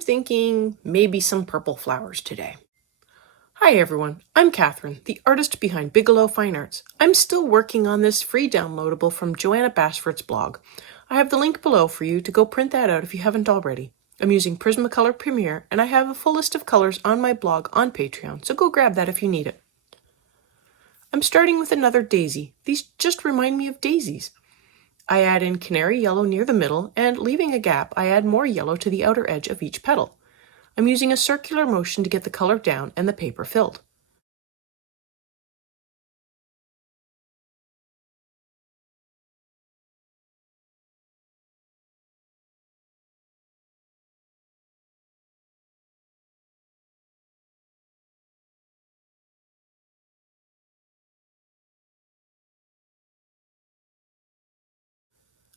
I'm thinking maybe some purple flowers today. Hi everyone, I'm Catherine, the artist behind Bigelow Fine Arts. I'm still working on this free downloadable from Joanna Bashford's blog. I have the link below for you to go print that out if you haven't already. I'm using Prismacolor Premiere and I have a full list of colors on my blog on Patreon, so go grab that if you need it. I'm starting with another daisy. These just remind me of daisies. I add in canary yellow near the middle, and leaving a gap, I add more yellow to the outer edge of each petal. I'm using a circular motion to get the color down and the paper filled.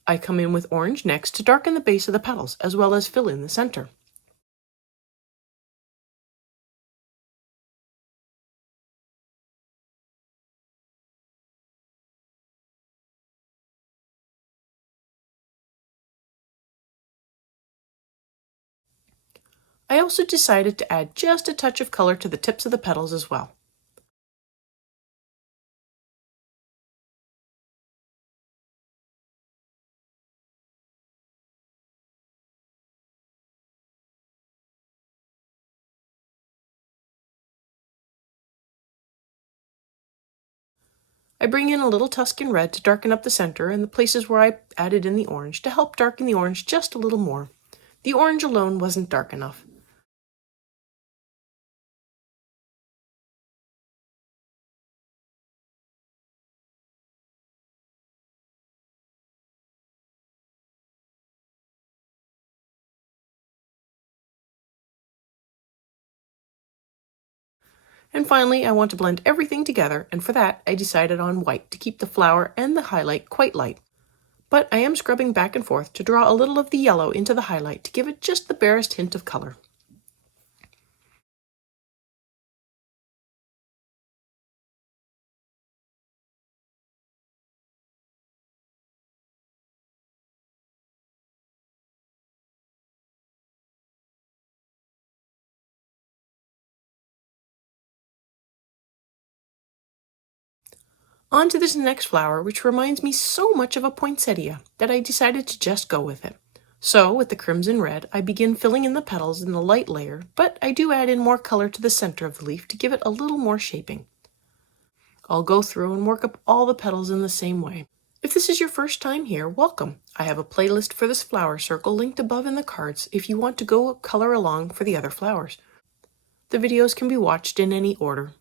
I come in with orange next to darken the base of the petals, as well as fill in the center. I also decided to add just a touch of color to the tips of the petals as well. I bring in a little Tuscan red to darken up the center and the places where I added in the orange to help darken the orange just a little more. The orange alone wasn't dark enough. And finally, I want to blend everything together, and for that, I decided on white to keep the flower and the highlight quite light. But I am scrubbing back and forth to draw a little of the yellow into the highlight to give it just the barest hint of color. On to this next flower, which reminds me so much of a poinsettia that I decided to just go with it. So, with the crimson red, I begin filling in the petals in the light layer, but I do add in more color to the center of the leaf to give it a little more shaping. I'll go through and work up all the petals in the same way. If this is your first time here, welcome. I have a playlist for this flower circle linked above in the cards if you want to go color along for the other flowers. The videos can be watched in any order.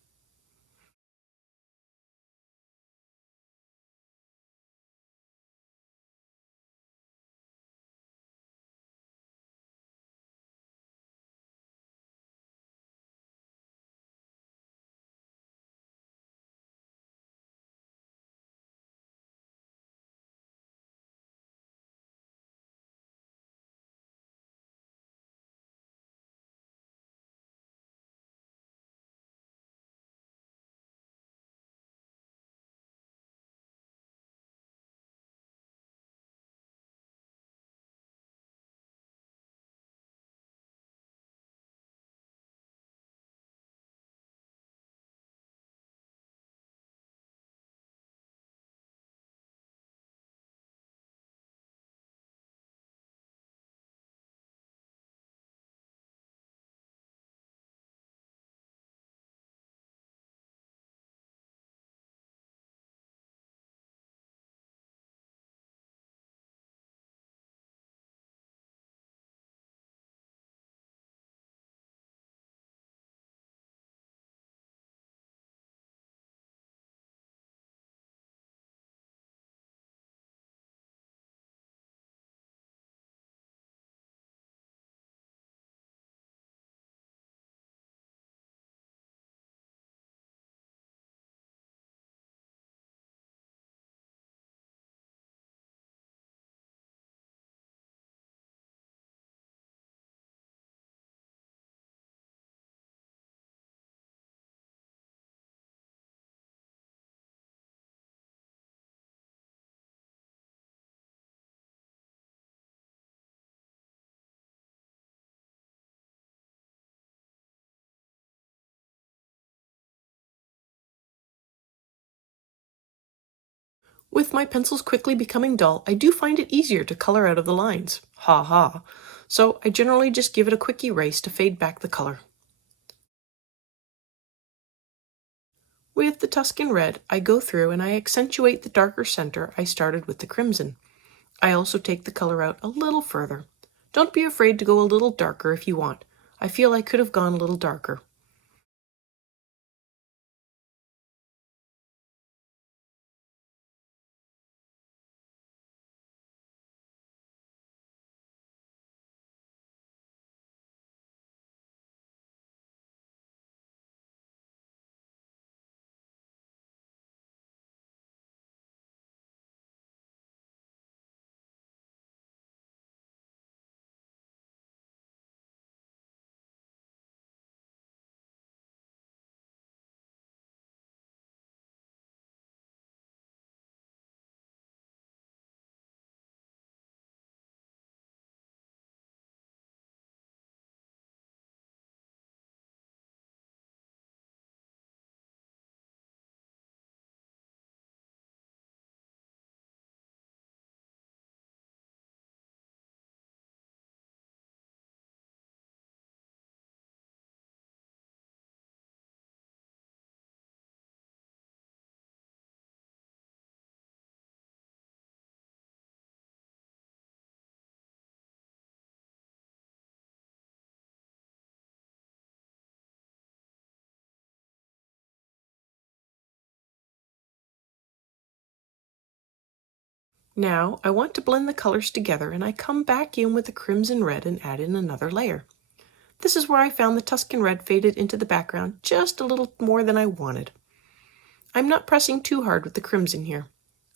With my pencils quickly becoming dull, I do find it easier to color out of the lines. Ha ha. So I generally just give it a quick erase to fade back the color. With the Tuscan red, I go through and I accentuate the darker center I started with the crimson. I also take the color out a little further. Don't be afraid to go a little darker if you want. I feel I could have gone a little darker. Now, I want to blend the colors together and I come back in with the crimson red and add in another layer. This is where I found the Tuscan red faded into the background just a little more than I wanted. I'm not pressing too hard with the crimson here.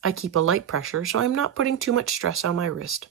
I keep a light pressure so I'm not putting too much stress on my wrist.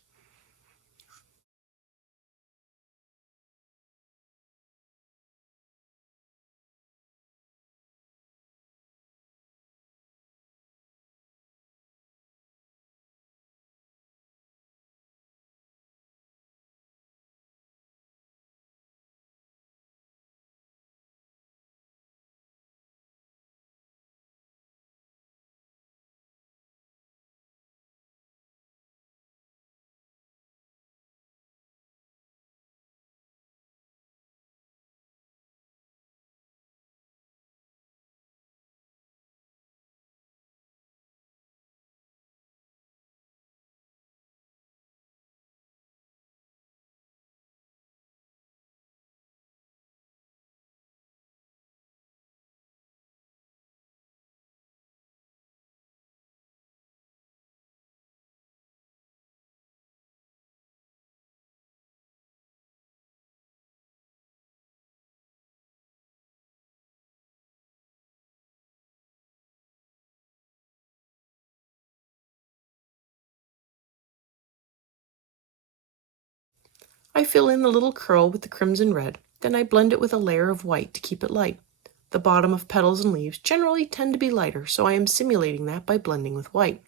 I fill in the little curl with the crimson red, then I blend it with a layer of white to keep it light. The bottom of petals and leaves generally tend to be lighter, so I am simulating that by blending with white.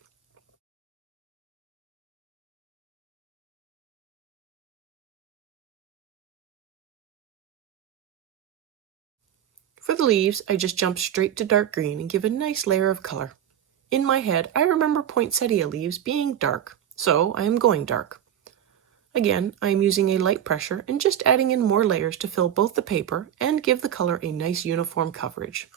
For the leaves, I just jump straight to dark green and give a nice layer of color. In my head, I remember poinsettia leaves being dark, so I am going dark. Again, I am using a light pressure and just adding in more layers to fill both the paper and give the color a nice uniform coverage.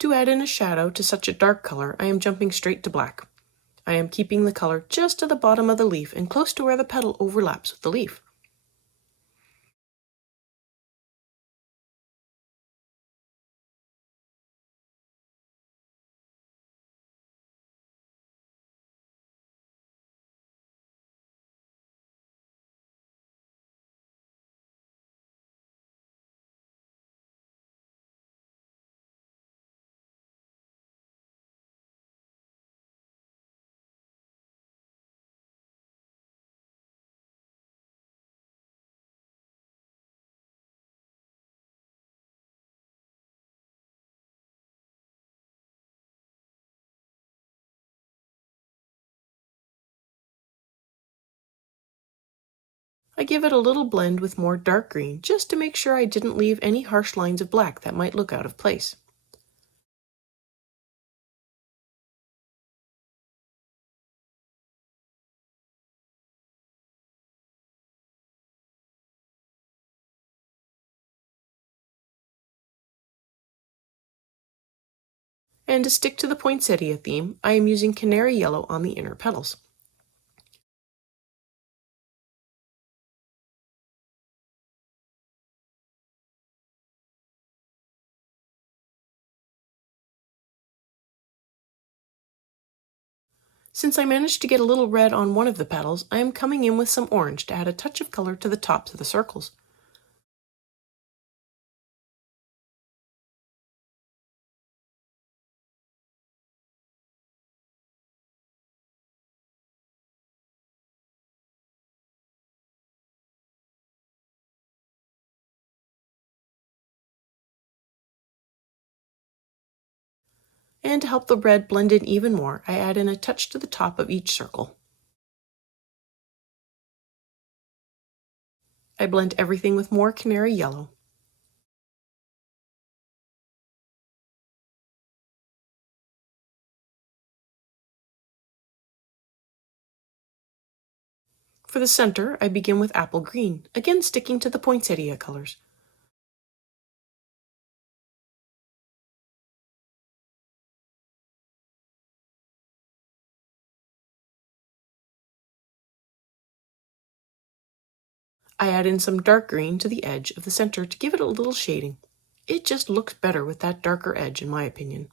To add in a shadow to such a dark color, I am jumping straight to black. I am keeping the color just to the bottom of the leaf and close to where the petal overlaps with the leaf. I give it a little blend with more dark green just to make sure I didn't leave any harsh lines of black that might look out of place. And to stick to the poinsettia theme, I am using canary yellow on the inner petals. Since I managed to get a little red on one of the petals, I am coming in with some orange to add a touch of color to the tops of the circles. And to help the red blend in even more, I add in a touch to the top of each circle. I blend everything with more canary yellow. For the center, I begin with apple green, again sticking to the poinsettia colors. I add in some dark green to the edge of the center to give it a little shading. It just looks better with that darker edge, in my opinion.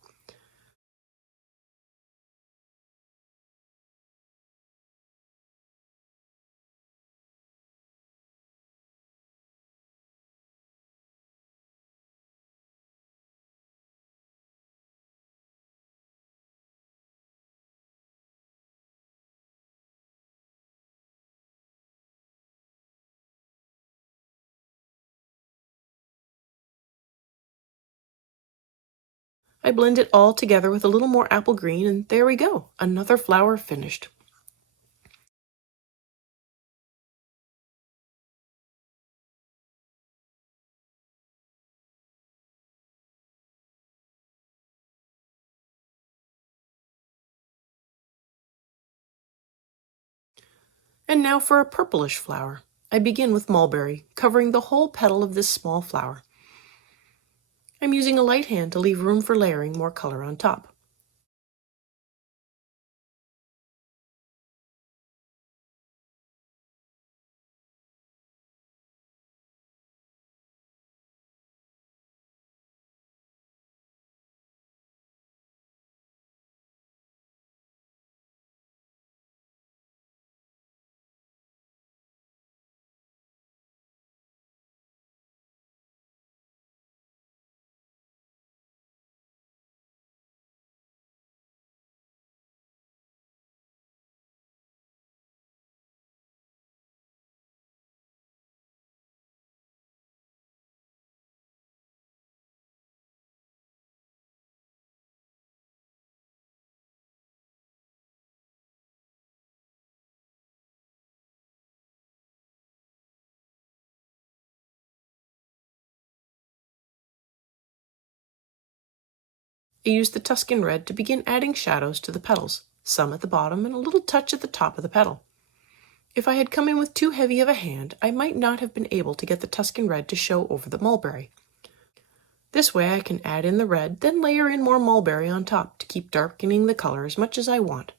I blend it all together with a little more apple green, and there we go, another flower finished. And now for a purplish flower. I begin with mulberry, covering the whole petal of this small flower. I'm using a light hand to leave room for layering more color on top. I use the Tuscan red to begin adding shadows to the petals, some at the bottom and a little touch at the top of the petal. If I had come in with too heavy of a hand, I might not have been able to get the Tuscan red to show over the mulberry. This way I can add in the red, then layer in more mulberry on top to keep darkening the color as much as I want.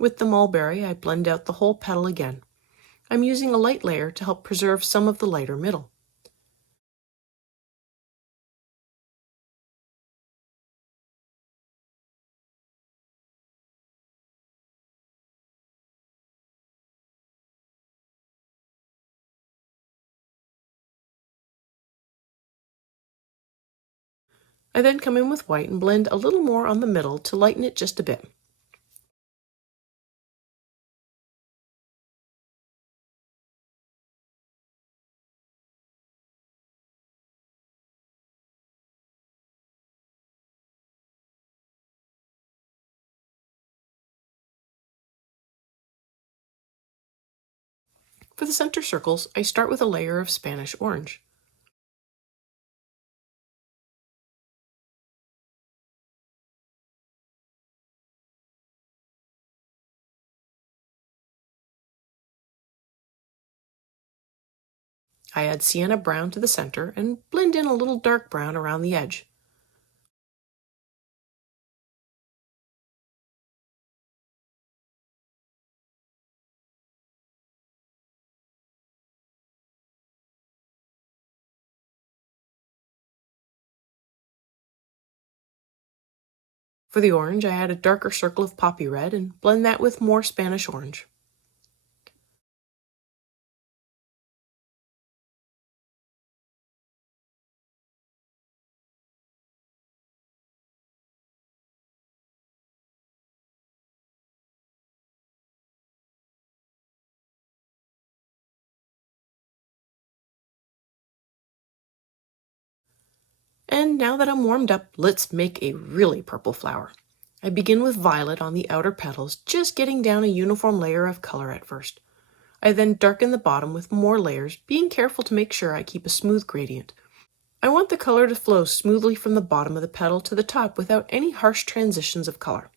With the mulberry, I blend out the whole petal again. I'm using a light layer to help preserve some of the lighter middle. I then come in with white and blend a little more on the middle to lighten it just a bit. For the center circles, I start with a layer of Spanish orange. I add sienna brown to the center and blend in a little dark brown around the edge. For the orange, I add a darker circle of poppy red and blend that with more Spanish orange. And now that I'm warmed up, let's make a really purple flower. I begin with violet on the outer petals, just getting down a uniform layer of color at first. I then darken the bottom with more layers, being careful to make sure I keep a smooth gradient. I want the color to flow smoothly from the bottom of the petal to the top without any harsh transitions of color.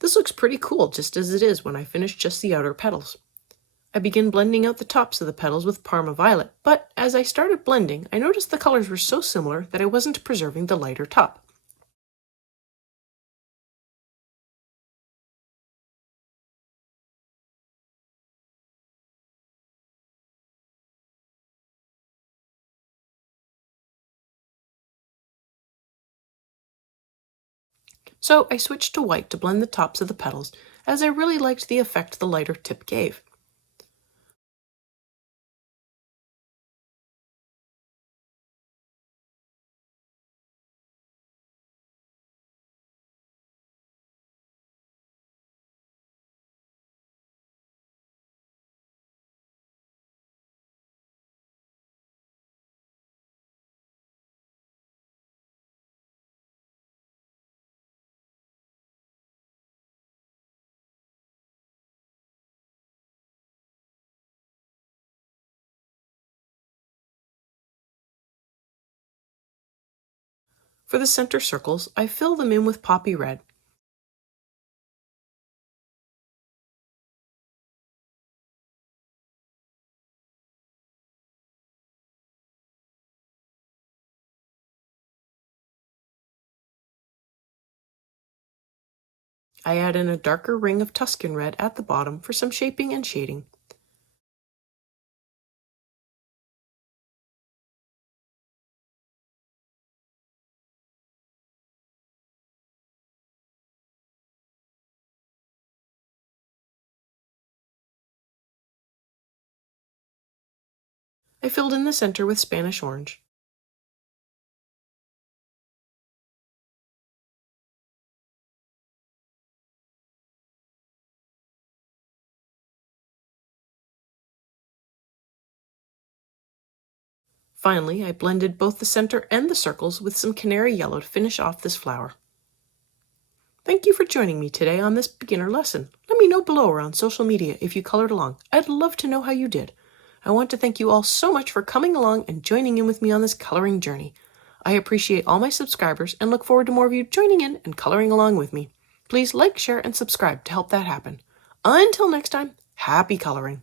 This looks pretty cool just as it is when I finish just the outer petals. I begin blending out the tops of the petals with Parma Violet, but as I started blending, I noticed the colors were so similar that I wasn't preserving the lighter top. So I switched to white to blend the tops of the petals, as I really liked the effect the lighter tip gave. For the center circles, I fill them in with poppy red. I add in a darker ring of Tuscan red at the bottom for some shaping and shading. I filled in the center with Spanish orange. Finally, I blended both the center and the circles with some canary yellow to finish off this flower. Thank you for joining me today on this beginner lesson. Let me know below or on social media if you colored along. I'd love to know how you did. I want to thank you all so much for coming along and joining in with me on this coloring journey. I appreciate all my subscribers and look forward to more of you joining in and coloring along with me. Please like, share, and subscribe to help that happen. Until next time, happy coloring!